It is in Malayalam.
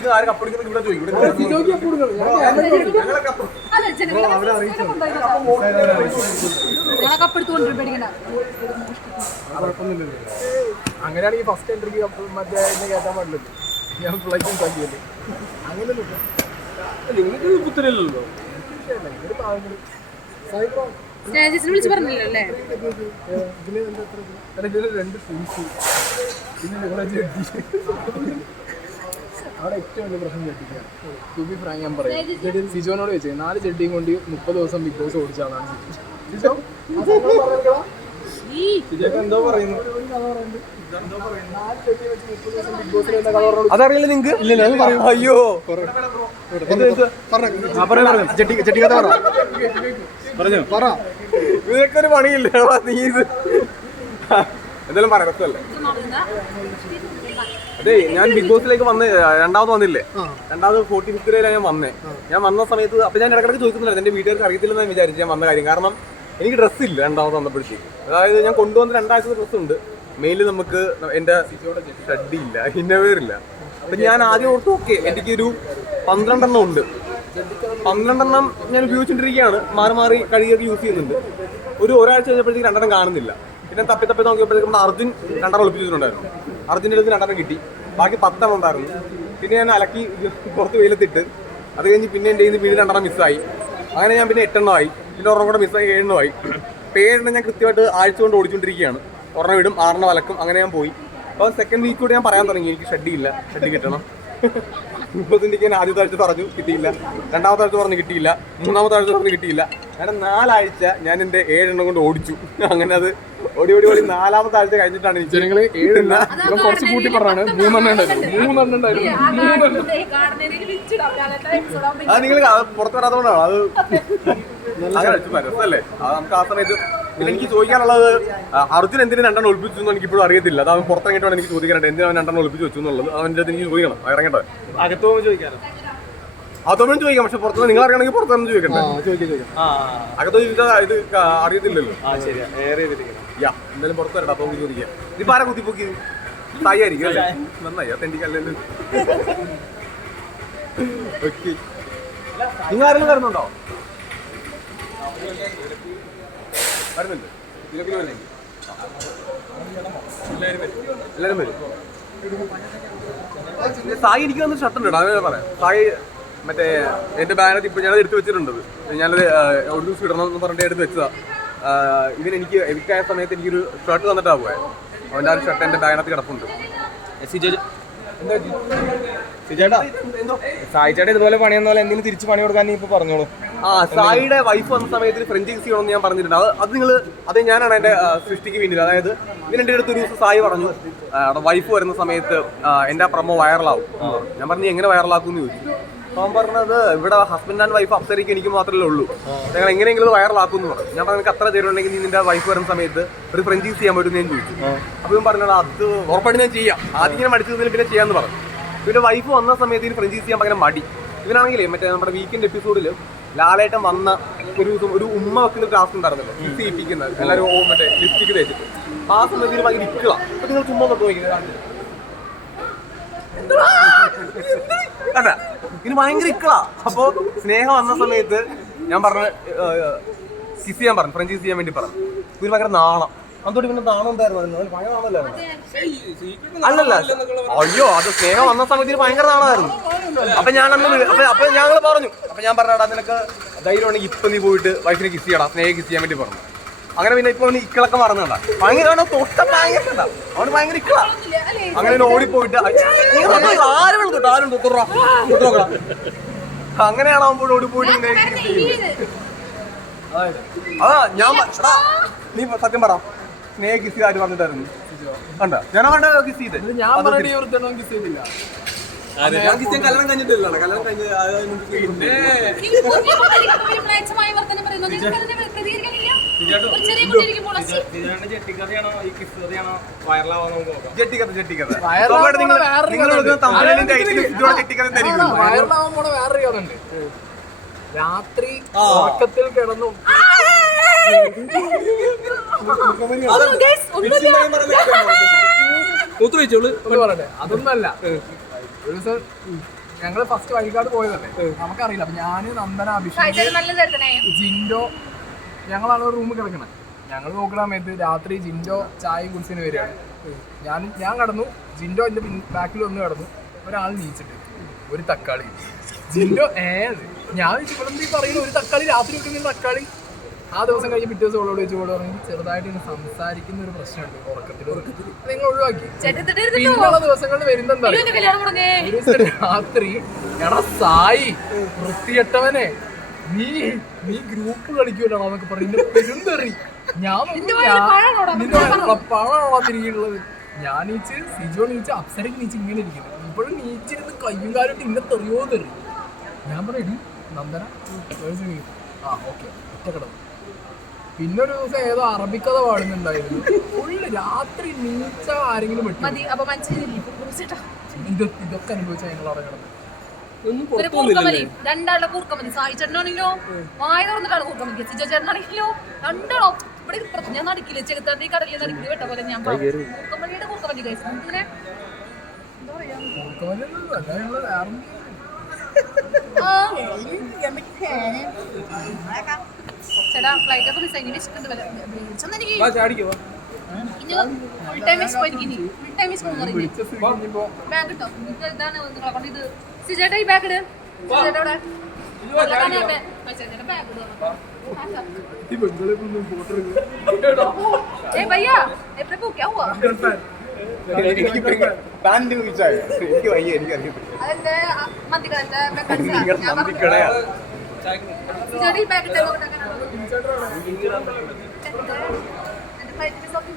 ചോദിക്കുന്നത് ആര് കപ്പെടുക്കുന്നത് ഇവിടെ ചോദിക്കും. അങ്ങനെയാണെങ്കിൽ ഫസ്റ്റ് എൻട്രിക്ക് മറ്റേ കയറ്റാൻ പാടില്ലല്ലോ. ഞാൻ ഫ്ലൈറ്റ് ഉണ്ടാക്കിയല്ലേ. അങ്ങനെയല്ലോ നിങ്ങൾക്ക് പുത്തരില്ലല്ലോ. വിളിച്ചു പറഞ്ഞില്ലല്ലോ അല്ലേ? ഇതിന് 2 ഫീസ് പിന്നെ ഇവിടെ ജഡ്ജി. അവിടെ ഏറ്റവും വലിയ പ്രശ്നം ജഡ്ജിക്കാണ്. ടു ബി ഫ്രാങ്ക് ഞാൻ പറയും. സിജോനോട് വെച്ചേ 4 ജഡ്ജിയും കൊണ്ട് 30 ദിവസം ബിഗ് ബോസ് ഓടിച്ചാണ് സിജോ. എന്തോ പറയുന്നു. അതറിയില്ല നിങ്ങക്ക്? അയ്യോ ഇതൊക്കെ ഒരു പണിയില്ല. നീ ഇത് എന്തായാലും പറയാം. രസമല്ലേ? അതെ, ഞാൻ ബിഗ് ബോസിലേക്ക് രണ്ടാമത് വന്നില്ലേ? രണ്ടാമത് 45th ഞാൻ വന്നേ. ഞാൻ വന്ന സമയത്ത് അപ്പൊ ഞാൻ ഇടയ്ക്കിടയ്ക്ക് ചോദിക്കുന്നില്ല. എന്റെ വീട്ടുകാർക്ക് അറിയത്തില്ലെന്ന് ഞാൻ വിചാരിച്ചു ഞാൻ വന്ന കാര്യം. കാരണം എനിക്ക് ഡ്രസ്സില്ല രണ്ടാമത് വന്നപ്പോഴത്തേക്ക്. അതായത് ഞാൻ കൊണ്ടുവന്ന 2 ആഴ്ചത്തെ ഡ്രസ്സുണ്ട്. മെയിനിൽ നമുക്ക് എന്റെ ഷഡ്ഡിയില്ല, ഇന്നവേർ ഇല്ല. അപ്പൊ ഞാൻ ആദ്യം ഓർത്ത് ഓക്കെ എനിക്കൊരു 12 എണ്ണം ഉണ്ട്. 12 എണ്ണം ഞാൻ ഉപയോഗിച്ചുകൊണ്ടിരിക്കുകയാണ്. മാറി മാറി കഴുകിയൊക്കെ യൂസ് ചെയ്യുന്നുണ്ട്. ഒരാഴ്ച കഴിഞ്ഞപ്പോഴത്തേക്ക് 2 എണ്ണം കാണുന്നില്ല. പിന്നെ തപ്പി നോക്കിയപ്പോഴത്തേക്കും അർജുൻ 2 എണ്ണം ഒളിപ്പിച്ചിട്ടുണ്ടായിരുന്നു. അർജുൻ്റെ അടുത്ത് 2 എണ്ണം കിട്ടി. ബാക്കി 10 എണ്ണം ഉണ്ടായിരുന്നു. പിന്നെ ഞാൻ അലക്കി പുറത്ത് വെയിലത്തിട്ട് അത് കഴിഞ്ഞ് പിന്നെ എൻ്റെ കയ്യിൽ നിന്ന് വീട് 2 എണ്ണം മിസ്സായി. അങ്ങനെ ഞാൻ പിന്നെ 8 എണ്ണമായി. പിന്നെ ഒരെണ്ണം കൂടെ മിസ്സായി 7 എണ്ണമായി. 7 എണ്ണം ഞാൻ കൃത്യമായിട്ട് ആഴ്ച കൊണ്ട് ഓടിച്ചുകൊണ്ടിരിക്കുകയാണ്. ഒരെണ്ണം ഇടും, 6 എണ്ണം അലക്കും. അങ്ങനെ ഞാൻ പോയി. അപ്പോൾ സെക്കൻഡ് വീക്ക് കൂടെ ഞാൻ പറയാൻ തുടങ്ങി എനിക്ക് ഷഡ്ഡിയില്ല, ഷഡ്ഡി കിട്ടണം. ഞാൻ ആദ്യത്തെ ആഴ്ച പറഞ്ഞു കിട്ടിയില്ല, 2ാമത്തെ ആഴ്ച പറഞ്ഞു കിട്ടിയില്ല, 3ാമത്തെ ആഴ്ച പറഞ്ഞു കിട്ടിയില്ല. അങ്ങനെ 4 ആഴ്ച ഞാൻ എൻ്റെ 7 എണ്ണം കൊണ്ട് ഓടിച്ചു. അങ്ങനെ അത് ഓടി 4ാമത്തെ ആഴ്ച കഴിഞ്ഞിട്ടാണ് ജനങ്ങൾ 7 എണ്ണ കുറച്ച് കൂട്ടി പറഞ്ഞാണ് 3 എണ്ണം ഉണ്ടായിരുന്നു. അത് നിങ്ങൾ പുറത്തു വരാത്തതുകൊണ്ടാണ്. അത് രസമല്ലേ? അത് നമുക്ക് ആ സമയത്ത്. പിന്നെ എനിക്ക് ചോദിക്കാനുള്ളത് അർജുൻ എന്തിനും 2 എണ്ണം ഒളിപ്പിച്ചു എന്ന് എനിക്ക് ഇപ്പോഴും അറിയത്തില്ല. അത് അവൻ പുറത്തിറങ്ങിയിട്ടാണ് എനിക്ക് ചോദിക്കാനുണ്ട് എന്തിനാണ് 2 എണ്ണം ഒളിപ്പിച്ചു വെച്ചു എന്നുള്ളത്. അവൻ്റെ അടുത്ത് എനിക്ക് ചോദിക്കണം. ഇറങ്ങട്ടെ, അകത്തോന്ന് ചോദിക്കാനോ? അകത്തോന്നും ചോദിക്കാം. പക്ഷെ പുറത്തുനിന്ന് നിങ്ങൾ അറിയണമെങ്കിൽ പുറത്തുനിന്ന് ചോദിക്കണ്ടേ? അകത്തോ ചോദിച്ചാൽ ഇത് അറിയത്തില്ലല്ലോ. എന്തായാലും പുറത്ത് വരട്ടെ. അപ്പോൾ ചോദിക്കാം. ഇതിപ്പോ ആരാ കുത്തിപ്പൊക്കി? സായി ആയിരിക്കും അല്ലേ? നന്നായി. അതെനിക്കല്ലേ. ഓക്കെ, നിങ്ങൾ ആരെങ്കിലും വരുന്നുണ്ടോ? വരുന്നുണ്ട്. എല്ലാവരും വരും. സായി എനിക്ക് വന്ന് ഷർട്ട് ഉണ്ട്. അങ്ങനെ പറയാം. സായി മറ്റേ എൻ്റെ ബാനത്ത് ഇപ്പോൾ ഞാനത് എടുത്ത് വെച്ചിട്ടുണ്ട്. ഞാനത് ഒരു ദിവസം ഇടണം എന്ന് പറഞ്ഞിട്ട് എടുത്ത് വെച്ചതാ. എനിക്കായ സമയത്ത് എനിക്കൊരു ഷർട്ട് തന്നിട്ടാ പോയെ. അവൻ്റെ ആ ഒരു ഷർട്ട് എൻ്റെ ബാനത്ത് കിടപ്പുണ്ട്. സായി ചേട്ടാ ഇതുപോലെ പണിയെന്ന പോലെ എന്തെങ്കിലും തിരിച്ച് പണി കൊടുക്കാൻ ഇപ്പൊ പറഞ്ഞോളൂ. സായിയുടെ വൈഫ് വന്ന സമയത്ത് ഫ്രഞ്ച് കിസ് ചെയ്യണമെന്ന് ഞാൻ പറഞ്ഞിട്ടുണ്ട്. അത് ഞാനാണ് എൻ്റെ സൃഷ്ടിക്ക് വേണ്ടിയിട്ട്. അതായത് ഇതിനെൻ്റെ അടുത്ത് ഒരു ദിവസം സായി പറഞ്ഞു വൈഫ് വരുന്ന സമയത്ത് എൻ്റെ ആ പ്രൊമോ വൈറലാവും. ഞാൻ പറഞ്ഞു എങ്ങനെ വൈറലാക്കും എന്ന് ചോദിച്ചു. അപ്പോൾ അവൻ പറഞ്ഞത് ഇവിടെ ഹസ്ബൻഡ് ആൻഡ് വൈഫ് അപ്സരയ്ക്ക് എനിക്ക് മാത്രമേ ഉള്ളൂ, ഞങ്ങൾ എങ്ങനെയെങ്കിലും വൈറലാക്കും എന്ന് പറഞ്ഞു. ഞാൻ പറഞ്ഞു നിനക്ക് അത്ര തരുന്നുണ്ടെങ്കിൽ നീ നിന്റെ വൈഫ് വരുന്ന സമയത്ത് ഒരു ഫ്രഞ്ച് കിസ് ചെയ്യാൻ പറ്റുമെന്ന് ഞാൻ ചോദിച്ചു. അപ്പോൾ ഇവൻ പറഞ്ഞത് അത് ഉറപ്പായിട്ട് ഞാൻ ചെയ്യാം, ആദ്യം ഇങ്ങനെ മടിച്ചതിൽ പിന്നെ ചെയ്യാമെന്ന് പറഞ്ഞു. പിന്നെ വൈഫ് വന്ന സമയത്ത് ഇതിന് ഫ്രഞ്ച് കിസ് ചെയ്യാൻ ഭയങ്കര മടി. ഇവനാണെങ്കിലേ മറ്റേ നമ്മുടെ വീക്കെൻഡ് എപ്പിസോഡിൽ ലാലേട്ടൻ വന്ന ഒരു ദിവസം ഒരു ഉമ്മ വെക്കുന്ന ടാസ്ക് ഉണ്ടായിരുന്നല്ലോ, കിസ് ചെയ്യിപ്പിക്കുന്നത് എല്ലാവരും മറ്റേ ലിപ്സ്റ്റിക്ക് തേച്ചിട്ട്. ആ സമയത്ത് ഇതിന് ഭയങ്കര ഇക്കള. അപ്പോൾ നിങ്ങൾ ചുമ്മാ തൊട്ട് നോക്കുന്നത് അല്ല, ഇതിന് ഭയങ്കര ഇക്കളാ. അപ്പോൾ സ്നേഹം വന്ന സമയത്ത് ഞാൻ പറഞ്ഞു കിസ് ചെയ്യാൻ പറഞ്ഞു, ഫ്രഞ്ച് കിസ് ചെയ്യാൻ വേണ്ടി പറഞ്ഞു. ഇതിന് ഭയങ്കര നാണം. അതോട് പിന്നെ നാണം എന്തായിരുന്നു? ഭയങ്കര നാണല്ലായിരുന്നു. അല്ലല്ല, അയ്യോ അത് സ്നേഹം വന്ന സമയത്ത് ഭയങ്കര നാണമായിരുന്നു. അപ്പൊ ഞങ്ങൾ പറഞ്ഞു, അപ്പൊ ഞാൻ പറഞ്ഞാടാ നിനക്ക് ധൈര്യം ഉണ്ടെങ്കിൽ ഇപ്പൊ നീ പോയിട്ട് വൈഫിനെ കിസ് ചെയ്യടാ, സ്നേഹം കിസ് ചെയ്യാൻ വേണ്ടി പറഞ്ഞു. അങ്ങനെ പിന്നെ ഇപ്പൊ ഇക്കളൊക്കെ മറന്നുണ്ടാ ഭയങ്കര തൊട്ട ഭയങ്കര അവന് ഭയങ്കര ഇക്കള. അങ്ങനെ ഓടിപ്പോയിട്ട് ആരും തൊട്ടുറ അങ്ങനെയാണ് ആവുമ്പോൾ ഓടിപ്പോയിട്ട് അതാ ഞാൻ നീ സത്യം പറ, സ്നേഹ കിസ് ആര് പറഞ്ഞിട്ടായിരുന്നു? കണ്ട ഞാൻ അവരുടെ കിസ് ചെയ്ത് ഞാൻ കിസ് ചെയ്തില്ല. ഞാൻ കിസ് ചെയ്യാൻ കല്യാണം കഴിഞ്ഞിട്ടില്ല. കല്യാണം കഴിഞ്ഞ രാത്രി ഉറക്കത്തിൽ കിടന്നു പറയട്ടെ. അതൊന്നല്ല, ഒരു ദിവസം ഞങ്ങള് ഫസ്റ്റ് വഴികാട് പോയതല്ലേ, നമുക്കറിയില്ല. അപ്പൊ ഞാന്, നന്ദന, അഭിഷേക്, നല്ല തരത്തണേ. ജിൻഡോ, ഞങ്ങളാണ് റൂമിൽ കിടക്കണത്. ഞങ്ങൾ നോക്കുന്ന സമയത്ത് രാത്രി ജിൻഡോ ചായയും കുടിച്ചിന് വരികയാണ്. ഞാൻ കടന്നു, ജിൻഡോ എന്റെ ബാക്കിൽ വന്ന് കടന്നു. ഒരാൾ നീച്ചിട്ട് ഒരു തക്കാളി. ജിൻഡോ ഞാൻ ഇവിടെ പറയുന്ന ഒരു തക്കാളി, രാത്രി വെക്കുന്ന തക്കാളി. ആ ദിവസം കഴിഞ്ഞ് പിറ്റേ ദിവസം ഓളോട് വെച്ച് കൂടെ പറഞ്ഞു ചെറുതായിട്ട് ഇങ്ങനെ സംസാരിക്കുന്ന ഒരു പ്രശ്നമുണ്ട് ഉറക്കത്തിൽ, നിങ്ങൾ ഒഴിവാക്കി. പിന്നുള്ള ദിവസങ്ങളിൽ വരുന്നെന്താ ഒരു ദിവസം രാത്രി, എടാ സായി വൃത്തികെട്ടവനെ, നീ ഗ്രൂപ്പ് കളിക്കുമല്ലോ എന്നൊക്കെ പറഞ്ഞു പെരുന്തറി. ഞാൻ പഴമാണോ തിരികെയുള്ളത്. ഞാൻ നീച്ച്, സിജോ നീച്ച്, അപ്സരക്ക് നീച്ച് ഇങ്ങനെ ഇരിക്കുന്നത്. ഇപ്പോഴും നീച്ചിരുന്ന് കയ്യും കാലും ഇന്നെ തെറിയോ തെറി. ഞാൻ പറയടി നന്ദന ഓക്കെ ഒറ്റ കിടന്നു. പിന്നെ ഒരു ദിവസം ഏതോ അറബിക്കഥ പാടുന്നുണ്ടായിരുന്നു. ഫുള്ള് രാത്രി നീച്ച ആരെങ്കിലും ഇതൊക്കെ അനുഭവിച്ചാൽ ഞങ്ങൾ അവിടെ കിടന്നു. രണ്ടാളുടെ കൂർക്കമതി സായിച്ചേട്ടനാണെങ്കിലോ വായ തുറന്നിട്ടാണ് കൂർക്കമതി, സിജോ ചേട്ടനാണെങ്കിലോ രണ്ടാളോ ഇവിടെ ഞാൻ നടിക്കില്ല ചെറുത്താണ്ടി കടലിൽ നടിക്കില്ല വെട്ട പോലെ. ഞാൻ കൂർക്കമതിയുടെ കൂർക്കമതി കഴിച്ചു. ഇങ്ങനെ എന്താ പറയാ, ചേട്ടാ ഫ്ലൈറ്റ് ഒക്കെ മിസ് ആയി ഇഷ്ടം ഫുൾ ടൈം മിസ് പോയിരിക്കും. ഫുൾ ടൈം മിസ് പോകുന്നു ബാഗ് കിട്ടോ ഇതാണ് നിങ്ങളെ കൊണ്ട്. ഇത് സിജേട്ടാ ഈ ബാഗ് ഇട്, സിജേട്ടാ ഇവിടെ भैया एपरे को क्या हुआ എനിക്ക് പാന്റ് വിളിച്ചാൽ എനിക്ക് വയ്യ, എനിക്കറിയാം. അതെന്റെ മന്തിക്കടന്റെ മെക്കാനിക്സ് ഞാൻ മന്തിക്കടയാ. സിജേട്ടാ ഈ ബാഗ് ഇട്ടോ നോക്കട്ടെ. എന്റെ ഫ്ലൈറ്റ് മിസ് ആക്കി.